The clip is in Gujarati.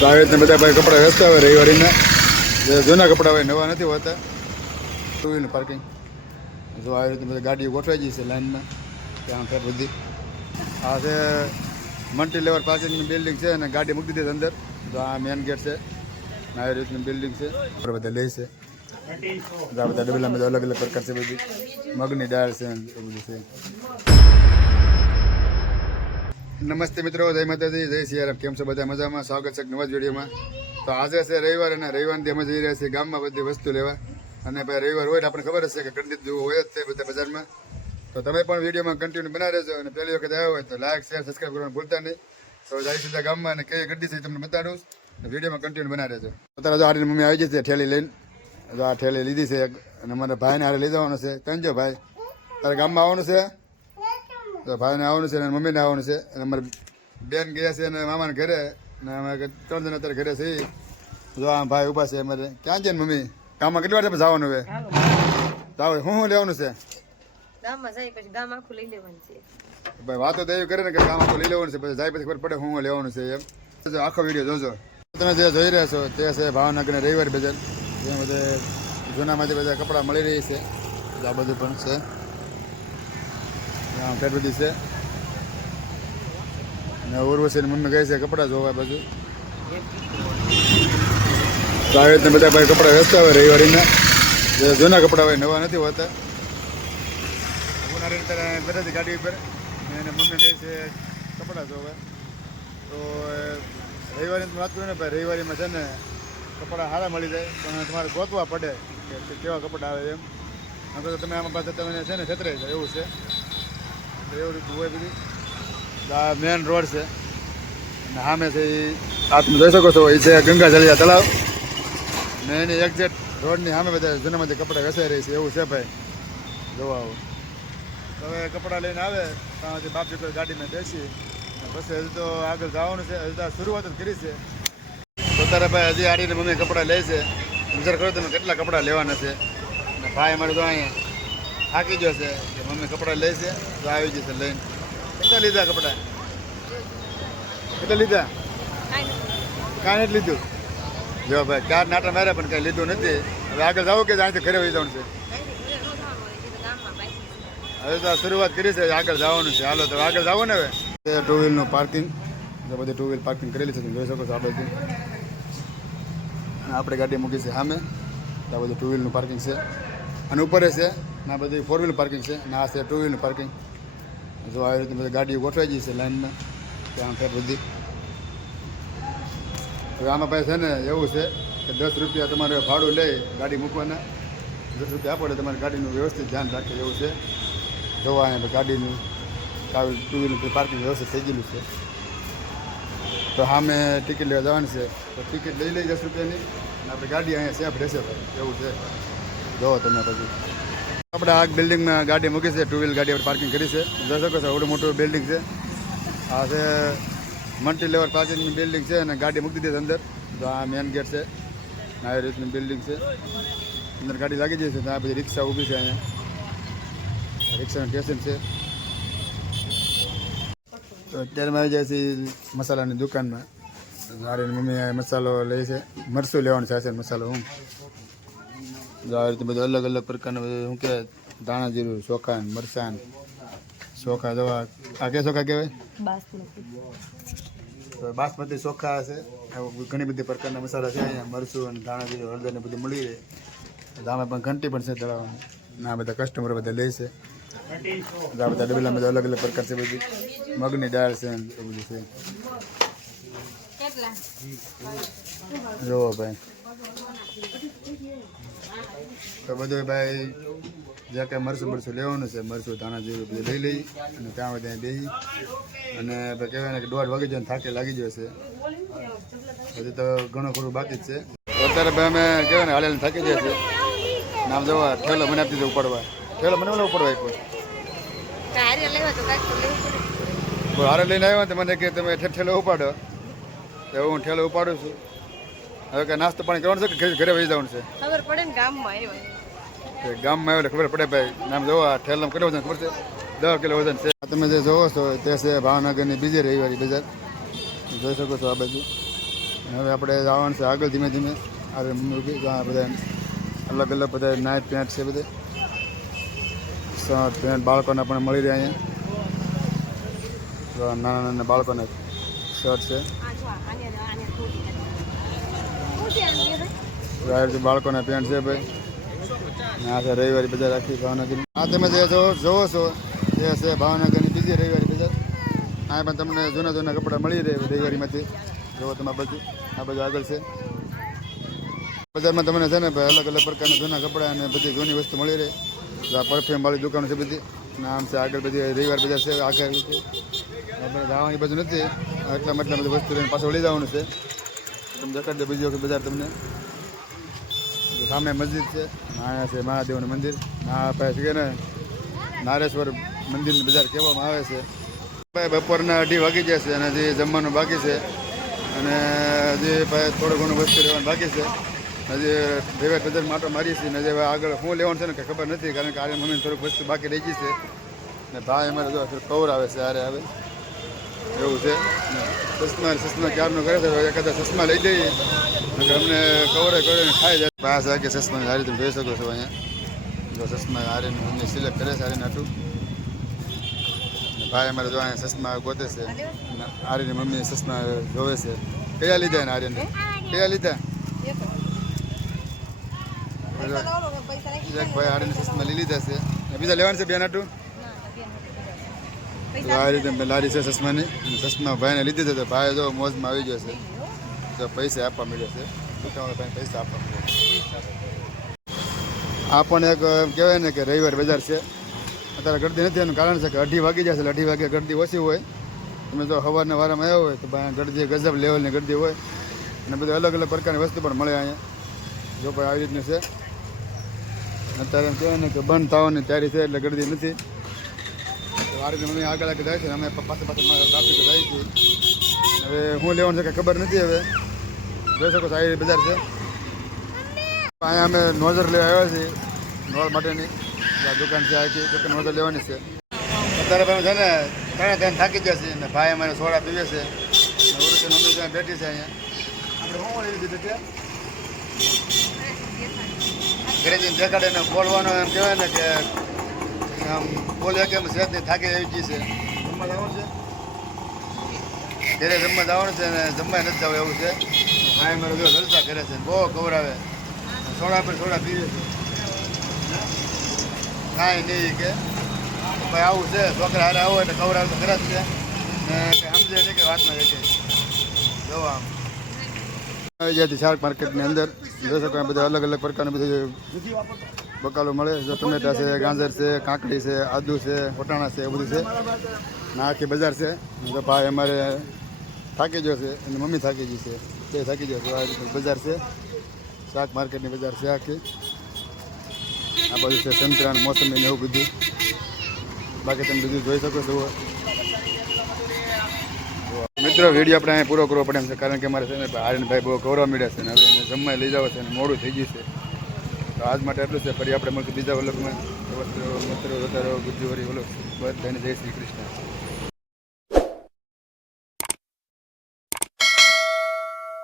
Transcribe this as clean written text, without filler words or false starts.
તો આવી રીતના બધા ભાઈ કપડાં વેચતા હોય રવિવારીના, જે જૂના કપડાં હોય નવા નથી હોતા. ટુ વ્હીલર પાર્કિંગ જો આવી રીતે બધા ગાડીઓ ગોઠવાઈ ગઈ છે લાઈનમાં ત્યાં ફેર બધી. આ છે મલ્ટી લેવલ પાર્કિંગની બિલ્ડિંગ છે અને ગાડી મૂકી દીધી અંદર. તો આ મેન ગેટ છે, આવી રીતની બિલ્ડિંગ છે. બધા લે છે આ બધા ડબલામાં બધા અલગ અલગ પ્રકાર છે. બધી મગની દાળ છે એ બધું છે. નમસ્તે મિત્રો, જય માતાજી, જય સિયારામ. કેમ છો બધા? મજામાં? સ્વાગત છે નવા જ વિડીયોમાં. તો આજે છે રવિવાર અને રવિવારથી અમે જઈ રહ્યા છીએ ગામમાં બધી વસ્તુ લેવા. અને ભાઈ રવિવાર હોય આપણે ખબર હશે કે ગણિત જેવું હોય જ છે બધા બજારમાં. તો તમે પણ વિડીયોમાં કન્ટિન્યુ બનાવી રહેજો અને પહેલી વખત આવ્યા હોય તો લાઈક શેર સબસ્ક્રાઈબ કરવાનું ભૂલતા નહીં. તો જાય સીધા ગામમાં અને કઈ ગड्डी છે તમને બતાડું. વિડીયોમાં કન્ટિન્યુ બનાવી રહેજો. અત્યારે જો આરીની મમ્મી આવી જશે ઠેલી લઈને. જો આ ઠેલી લીધી છે અને મારા ભાઈને હારે લઈ જવાનું છે. તંજો ભાઈ તારે ગામમાં આવવાનું છે? તો ભાઈને આવવાનું છે અને મમ્મીને આવવાનું છે. અને અમારે બેન ગયા છે અને મામાને ઘરે અને અમે 3 જણ અત્યારે ઘરે છીએ. જો આ ભાઈ ઊભા છે અમારે. ક્યાં છે ને મમ્મી? ગામમાં કેટલી વાર જવાનું હવે? જાવ હું લેવાનું છે? ગામમાં જાય પછી ગામ આખું લઈ લેવાનું છે. ભાઈ વાતો તો એવી કરે ને કે ગામ આખું લઈ લેવાનું છે, પછી જાય પછી ખબર પડે હું લેવાનું છે એમ. આખો વિડીયો જોજો. તમે જે જોઈ રહ્યા છો તે છે ભાવનગર રવિવારી બજાર. જેમાં બધે જૂનામાંથી બધા કપડાં મળી રહી છે. આ બધું પણ છે, ફેર બધી છે. અને ઉર્વશી મમ્મી ગઈ છે કપડાં જોવા બધું. તો આવી રીતના બધા ભાઈ કપડાં વેચતા હોય રવિવારીના, જે જૂના કપડાં હોય નવા નથી હોતા. બધાથી ગાડી ઉપર એને મમ્મી ગઈ છે કપડાં જોવા. તો રવિવારની વાત કરું ને ભાઈ, રવિવારીમાં છે ને કપડાં સારા મળી જાય પણ તમારે ગોતવા પડે કે કેવા કપડાં આવે એમ. નકર તો તમે આમાં પાસે તમને છે ને છતરાઈ જાય એવું છે. એવું રીતનું હોય બધી. આ મેન રોડ છે અને સામે છે એ આપ જોઈ શકો છો, એ છે ગંગા જલિયા તળાવ. ને એની એક્ઝેક્ટ રોડની સામે બધા જૂનામાંથી કપડાં વેચાઈ રહી છે એવું છે ભાઈ. જોવા આવો હવે કપડાં લઈને આવે ત્યાંથી બાપ દીકરો ગાડીમાં બેસી પછી હજુ તો આગળ જવાનું છે. હજુ તો શરૂઆત જ કરી છે. તો તારે ભાઈ હજી આડીને મમ્મી કપડાં લે છે. વિચાર કરો તમે કેટલા કપડાં લેવાના છે. અને ભાઈ અમારે તો અહીંયા થાકી ગયો છે કે મમ્મી કપડાં લે છે તો આવી જશે લઈને. કેટલા લીધા કપડાં? કેટલા લીધા? કાંઈ નથી લીધું. જો ભાઈ 4 નાટા માર્યા પણ કાંઈ લીધું નથી. હવે આગળ જવું કે અહીંથી ઘરે વહી જવાનું છે? હવે તો શરૂઆત કરી છે, આગળ જવાનું છે. હાલો તો આગળ જવું ને. હવે ટુ વ્હીલનું પાર્કિંગ, બધી ટુ વ્હીલ પાર્કિંગ કરેલી છે તમે જોઈ શકો છો. આ બધું આપણે ગાડી મૂકી છે સામે. આ બધું ટુ વ્હીલનું પાર્કિંગ છે અને ઉપર છે ને આ બધી 4 વ્હીલ પાર્કિંગ છે અને આ છે ટુ વ્હીલનું પાર્કિંગ. જો આવી રીતે બધી ગાડીઓ ગોઠવાઈ ગઈ છે લાઈનમાં ત્યાં ફેર બધી. હવે આમાં ભાઈ છે ને એવું છે કે 10 રૂપિયા તમારે ભાડું લે ગાડી મૂકવાના. 10 રૂપિયા આપો એટલે તમારી ગાડીનું વ્યવસ્થિત ધ્યાન રાખે એવું છે. જોવા અહીંયા ગાડીનું ટુ વ્હીલનું પાર્કિંગ વ્યવસ્થિત થઈ ગયેલું છે. તો સામે ટિકિટ લેવા જવાની છે તો ટિકિટ લઈ લઈ 10 રૂપિયાની અને આપણી ગાડી અહીંયા સેફ રહેશે ભાઈ એવું છે. જોવો તમે પછી આપણે આ બિલ્ડિંગમાં ગાડી મૂકી છે. ટુ વ્હીલ ગાડી આપણે પાર્કિંગ કરી છે. જોઈ શકો છો આવડું મોટું બિલ્ડિંગ છે. આ છે મલ્ટી લેવલ પાર્કિંગની બિલ્ડિંગ છે અને ગાડી મૂકી દીધી અંદર. તો આ મેન ગેટ છે, આવી રીતની બિલ્ડિંગ છે. અંદર ગાડી લાગી જાય છે. તો આ બધી રિક્ષા ઊભી છે અહીંયા. રિક્ષાનું સ્ટેશન છે. તો અત્યારે આવી જાય છે મસાલાની દુકાનમાં. મારી મમ્મી મસાલો લે છે. મરચું લેવાનું છે મસાલો. હું આવી રીતે બધું અલગ અલગ પ્રકારના બધું શું કહેવાય, ધાણા જીરું, ચોખા, મરચાં, ચોખા. જવા આ કે ચોખા કહેવાય? બાસમતી ચોખા છે. ઘણી બધી પ્રકારના મસાલા છે અહીંયા. મરચું અને ધાણા જીરું, હળદર ને બધું મળી રહે. આમાં પણ ઘંટી પણ છે તળાવવાની. આ બધા કસ્ટમરો બધા લે છે. આ બધા ડબલામાં બધા અલગ અલગ પ્રકાર છે. બધી મગની દાળ છે એ બધું છે. જોવો ભાઈ તો બધું ભાઈ જે કાંઈ મરચું લેવાનું છે, મરચું ધાણા જેવું બધું લઈ લઈ અને ત્યાં બધા બેસી અને ભાઈ કહેવાય ને કે 1:30 વાગી જાય થાકે લાગી ગયો છે. હજી તો ઘણું ખરું બાકી જ છે. અત્યારે ભાઈ અમે કહેવાય ને હાલેને થાકી જાય છે. નામ જવા ઠેલો મને આપી દીધો ઉપાડવા. ઠેલો મને ઉપાડવા આપ્યો. હારે લઈને આવ્યો તો મને કે તમે ઠેલો ઉપાડો. એવું હું ઠેલો ઉપાડું છું. હવે કે નાસ્તો પાણી કરવાનું છે કે ઘરે વહી જવાનું છે? ખબર પડે ને ગામમાં આવ્યો. ગામમાં આવ્યો એટલે ખબર પડે ભાઈ. નામ જોવા ઠેલામાં કેટલું વજન ખબર છે? 10 કિલો વજન છે. તમે જે જોવો છો તે છે ભાવનગરની બીજી રવિવારી બજાર. જોઈ શકો છો આ બાજુ હવે આપણે જવાનું છે આગળ ધીમે ધીમે. આ બધા અલગ અલગ બધા નાઇટ પેન્ટ છે, બધે શર્ટ પેન્ટ બાળકોને પણ મળી રહે અહીંયા. તો નાના નાના બાળકોને શર્ટ છે. બાળકોના પેન્ટ છે ભાઈ. આ છે રવિવારી બજાર આખી ભાવનગર. આ તમે જે જોવો છો એ છે ભાવનગરની બીજી રવિવારી બજાર. આ પણ તમને જૂના જૂના કપડાં મળી રહે રવિવારીમાંથી. જોવો તમે બધું આ બધું આગળ છે. બજારમાં તમને છે ને ભાઈ અલગ અલગ પ્રકારના જૂના કપડાં અને બધી જૂની વસ્તુ મળી રહે. આ પરફ્યુમ વાળી દુકાનો છે બધી. નામ છે આગળ બધી રવિવાર બજાર છે આગળ. આપણે જવાની બાજુ નથી એટલા બધી વસ્તુ લઈને પાછું વળી જવાનું છે. તમે દેખાડ દે બીજી વખત બજાર તમને. સામે મસ્જિદ છે. અહીંયા છે મહાદેવનું મંદિર. આ પાસે છે ને નારેશ્વર મંદિરની બજાર કહેવામાં આવે છે. ભાઈ બપોરના 2:30 વાગી જશે અને હજી જમવાનું બાકી છે. અને હજી ભાઈ થોડું ઘણું વસ્તુ લેવાનું બાકી છે. હજી રવિવાર બજાર માટો મારી છે. ને હજી આગળ શું લેવાનું છે ને કંઈ ખબર નથી, કારણ કે આરે મમ્મીને થોડુંક વસ્તુ બાકી રહી ગઈ છે. ને ભાઈ અમારે જો કવર આવે છે આરે આવે એવું છે. ચશ્મા ક્યારનું કરે છે. એકાદા ચશ્મા લઈ જઈએ અમને કવરે કરીને ખાઈ જાય. પાસ કે ચશ્મા હારી તમે જોઈ શકો છો અહીંયા. જો ચશ્મા હારીનું અમને સિલેક્ટ કરે છે હારીને આટલું. ભાઈ અમારે જો અહીંયા ચશ્મા ગોતે છે. આરીની મમ્મી ચશ્મા જોવે છે. કયા લીધા એને આર્યને? કયા લીધા? એક ભાઈ આરીને ચશ્મા લઈ લીધા છે. બીજા લેવાનું છે બેન આટલું. આ રીતે લારી છે ચશ્માની. ચશ્મા ભાઈને લીધી છે તો ભાઈ જો મોજમાં આવી ગયો છે. તો પૈસા આપવા મળ્યો છે. દુકાનવાળા ભાઈને પૈસા આપવા મળ્યા છે. આ પણ એક કહેવાય ને કે રવિવાર બજાર છે. અત્યારે ગરદી નથી. એનું કારણ છે કે 2:30 વાગી જશે એટલે 2:30 વાગે ગરદી ઓછી હોય. તમે જો સવારના વારામાં આવ્યો હોય તો ભાઈ ગરદી ગજબ લેવલની ગરદી હોય. અને બધી અલગ અલગ પ્રકારની વસ્તુ પણ મળે અહીંયા. જો ભાઈ આવી રીતનું છે. અત્યારે એમ કહેવાય ને કે બંધ થવાની તૈયારી છે એટલે ગરદી નથી. આ રીતે મમ્મી આગળ જાય છે. અમે પાસે ટ્રાફિક જાય છે. હવે શું લેવાનું છે કંઈ ખબર નથી. હવે જોઈ શકો છો આ બજાર છે. અહીંયા અમે નોઝર લેવા આવ્યા છીએ નોળ માટેની. દુકાન છે આખી દુકાન નોઝર લેવાની છે. અત્યારે તમે છે ને ત્રણ થાકી જશે ને ભાઈ અમારે સોડા પીવે છે. મમ્મી ત્યાં બેઠી છે અહીંયા. આપણે શું લઈ લીધું ત્યાં ઘરે જઈને દેખાડે ને બોલવાનો એમ કહેવાય ને કે આમ બોલે કે સેજ નહીં થાકી આવી ગઈ છે. જમવા જવાનું છે ઘરે જમવા જવાનું છે ને જમવા નથી જવું એવું છે. ભાઈ મારો જો જલસા કરે છે. બહુ ખવડાવે. સોડા પર સોડા પીવે છે. કાંઈ નહીં કે ભાઈ આવું છે. છોકરા હારે આવો એટલે ખવડાવે તો ખરા જ છે. ને કંઈ સમજે નહીં કે વાતમાં છે કે જોવા આમ આવી જાય શાક માર્કેટની અંદર. જોઈ શકો બધા અલગ અલગ પ્રકારની બધી બકાલો મળે. જો ટમેટા છે, ગાજર છે, કાકડી છે, આદુ છે, વટાણા છે, એ બધું છે. ને આખી બજાર છે. તો ભાઈ અમારે થાકી ગયો છે અને મમ્મી થાકી ગઈ છે. બે થાકી ગયો છે. આ રીતે બજાર છે. શાક માર્કેટની બજાર છે આખી. આ બધું છે સંતરા મોસંબી ને એવું બધું. બાકી તમે બધું જોઈ શકો છો. મિત્રો વિડીયો આપણે અહીંયા પૂરો કરવો પડે એમ છે, કારણ કે અમારે છે ને આર્યનભાઈ બહુ ગૌરવ મળ્યા છે ને હવે એને જમવા લઈ જાવ છે અને મોડું થઈ ગયું છે. તો આજ માટે એટલું છે. ફરી આપણે મળશું બીજા વલોકમાં. મિત્રો વધારો ગુજ્જુવરી વલોક બધાને જય શ્રી કૃષ્ણ.